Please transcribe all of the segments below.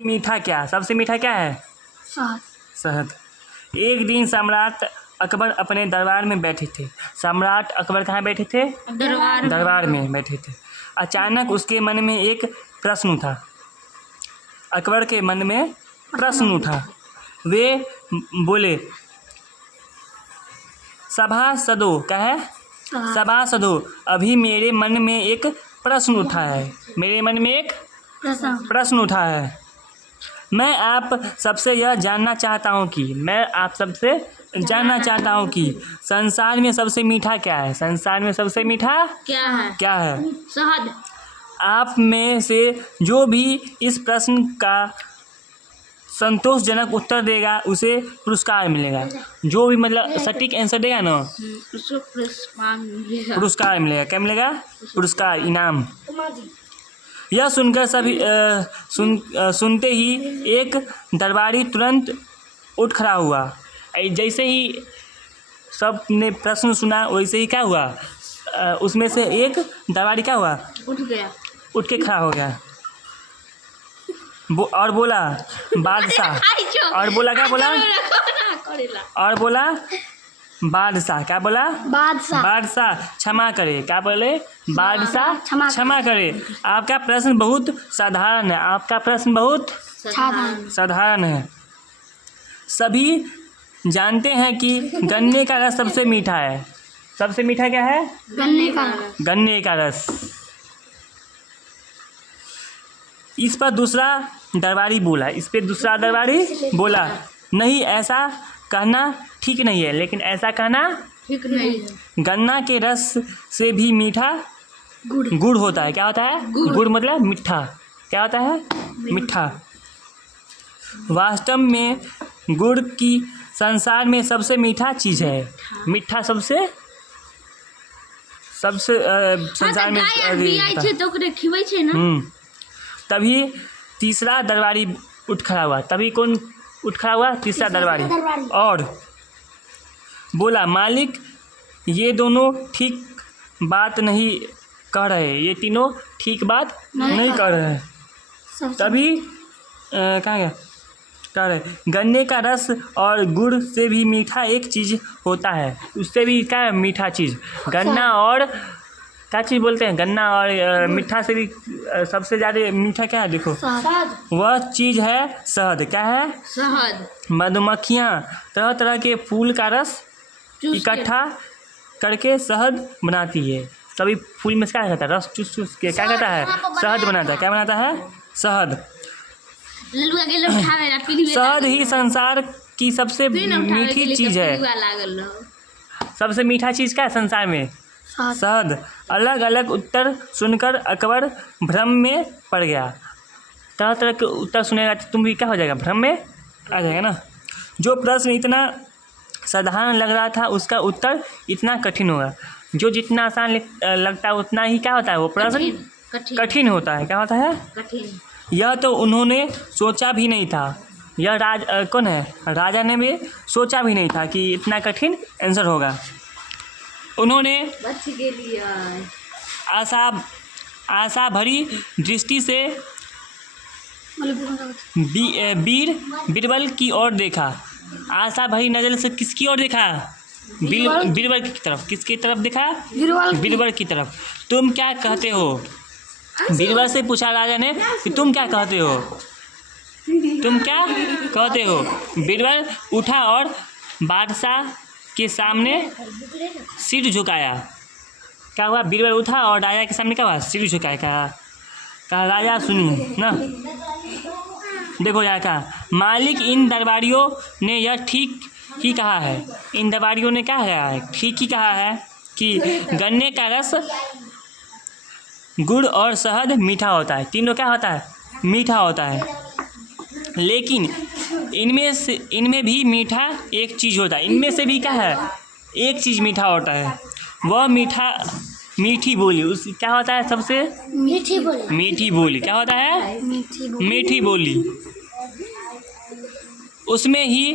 मीठा क्या, सबसे मीठा क्या है? शहद। शहद। एक दिन सम्राट अकबर अपने दरबार में बैठे थे। सम्राट अकबर कहाँ बैठे थे? दरबार में बैठे थे। अचानक उसके मन में एक प्रश्न उठा। अकबर के मन में प्रश्न उठा। वे बोले, सभासदों, क्या है? सभासदों, अभी मेरे मन में एक प्रश्न उठा है। मेरे मन में एक प्रश्न उठा है। मैं आप सबसे यह जानना चाहता हूँ कि संसार में सबसे मीठा क्या है? संसार में सबसे मीठा क्या है? शहद। आप में से जो भी इस प्रश्न का संतोषजनक उत्तर देगा उसे पुरस्कार मिलेगा। जो भी मतलब सटीक आंसर देगा ना, पुरस्कार मिलेगा। क्या मिलेगा? पुरस्कार, इनाम। यह सुनकर सभी सुनते ही एक दरबारी तुरंत उठ खड़ा हुआ। जैसे ही सब ने प्रश्न सुना वैसे ही क्या हुआ, उसमें से एक दरबारी क्या हुआ, उठ के खड़ा हो गया। और बोला, बादशाह। और बोला, क्या बोला? और बोला, बादशाह। क्या बोला? बादशाह क्षमा करे। क्या बोले? बादशाह क्षमा करे। आपका प्रश्न बहुत साधारण है। आपका प्रश्न बहुत साधारण है। सभी जानते हैं कि गन्ने का रस सबसे मीठा है। सबसे मीठा क्या है? गन्ने का रस। इस पर दूसरा दरबारी बोला, नहीं, ऐसा कहना ठीक नहीं है। लेकिन ऐसा कहना ठीक नहीं है। गन्ना के रस से भी मीठा गुड़ होता है। क्या होता है? गुड़ मतलब मीठा। क्या होता है? मीठा। वास्तव में गुड़ की संसार में सबसे मीठा चीज़ है। मीठा सबसे संसार में तभी तीसरा दरबारी उठ खड़ा हुआ। तभी कौन उठ खड़ा हुआ? तीसरा दरबारी। और बोला, मालिक, ये दोनों ठीक बात नहीं कह रहे। ये तीनों ठीक बात नहीं कर रहे। तभी कहाँ गया? कह रहे, गन्ने का रस और गुड़ से भी मीठा एक चीज़ होता है। उससे भी क्या है? मीठा चीज़। गन्ना और क्या चीज़ बोलते हैं? गन्ना और मीठा से भी सबसे ज़्यादा मीठा क्या है? देखो, वह चीज़ है शहद। क्या है? शहद। मधुमक्खियाँ तरह तरह के फूल का रस इकट्ठा करके शहद बनाती है। सभी फूल में क्या कहता है? रस चूस के क्या कहता है? शहद बनाता है। क्या बनाता है? शहद। शहद ही संसार की सबसे मीठी चीज़ है। सबसे मीठा चीज़ क्या है संसार में? शहद। अलग अलग उत्तर सुनकर अकबर भ्रम में पड़ गया। तरह तरह के उत्तर सुनेगा तो तुम भी क्या हो जाएगा? भ्रम में आ जाएगा ना। जो प्रश्न इतना साधारण लग रहा था उसका उत्तर इतना कठिन होगा। जो जितना आसान लगता है उतना ही क्या होता है? वो प्रश्न कठिन होता है। क्या होता है? कठिन। यह तो उन्होंने सोचा भी नहीं था। यह कौन है? राजा ने भी सोचा भी नहीं था कि इतना कठिन आंसर होगा। उन्होंने आशा भरी दृष्टि से बीरबल की ओर देखा। आशा भरी नजर से किसकी ओर देखा? बीरबल की तरफ। किसकी तरफ देखा? बीरबल की तरफ। तुम क्या कहते हो? बीरबल से पूछा राजा ने कि तुम क्या कहते हो? तुम क्या कहते हो? बीरबल उठा और बादशाह के सामने सिर झुकाया। क्या हुआ? बीरबल उठा और राजा के सामने क्या हुआ? सिर झुकाया। कहा राजा सुनिए ना। देखो क्या कहा, मालिक, इन दरबारियों ने यह ठीक ही कहा है। इन दरबारियों ने क्या है? ठीक ही कहा है कि गन्ने का रस, गुड़ और शहद मीठा होता है। तीनों क्या होता है? मीठा होता है। लेकिन इनमें भी मीठा एक चीज़ होता है। इनमें से भी क्या है? एक चीज़ मीठा होता है। वह मीठी बोली। उस क्या होता है? सबसे मीठी बोली। क्या होता है? मीठी बोली। उसमें ही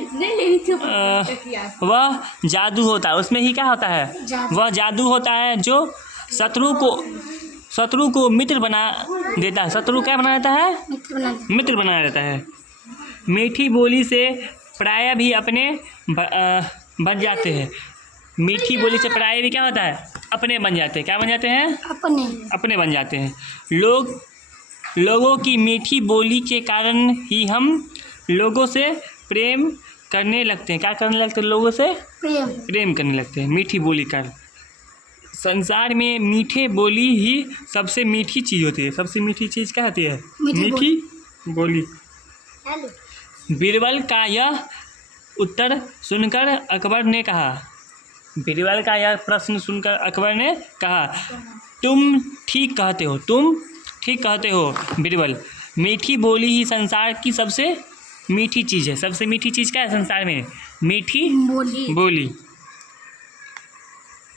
वह जादू होता है। उसमें ही क्या होता है? वह जादू होता है जो शत्रु शत्रु को मित्र बना देता है। शत्रु क्या बना देता है? मित्र बना मित्र बना देता है। मीठी बोली से पराया भी अपने बन जाते हैं। मीठी बोली से पराया भी क्या होता है? अपने बन जाते हैं। क्या बन जाते हैं? अपने अपने बन जाते हैं। लोगों की मीठी बोली के कारण ही हम लोगों से प्रेम करने लगते हैं। क्या करने लगते हैं? लोगों से प्रेम करने लगते हैं, मीठी बोली कर। संसार में मीठे बोली ही सबसे मीठी चीज़ होती है। सबसे मीठी चीज़ क्या होती है? मीठी बोली। बीरबल का यह उत्तर सुनकर अकबर ने कहा, बीरबल का यह प्रश्न सुनकर अकबर ने कहा, तुम ठीक कहते हो, तुम ठीक कहते हो बीरबल। मीठी बोली ही संसार की सबसे मीठी चीज़ है। सबसे मीठी चीज़ क्या है संसार में? मीठी बोली। बोली।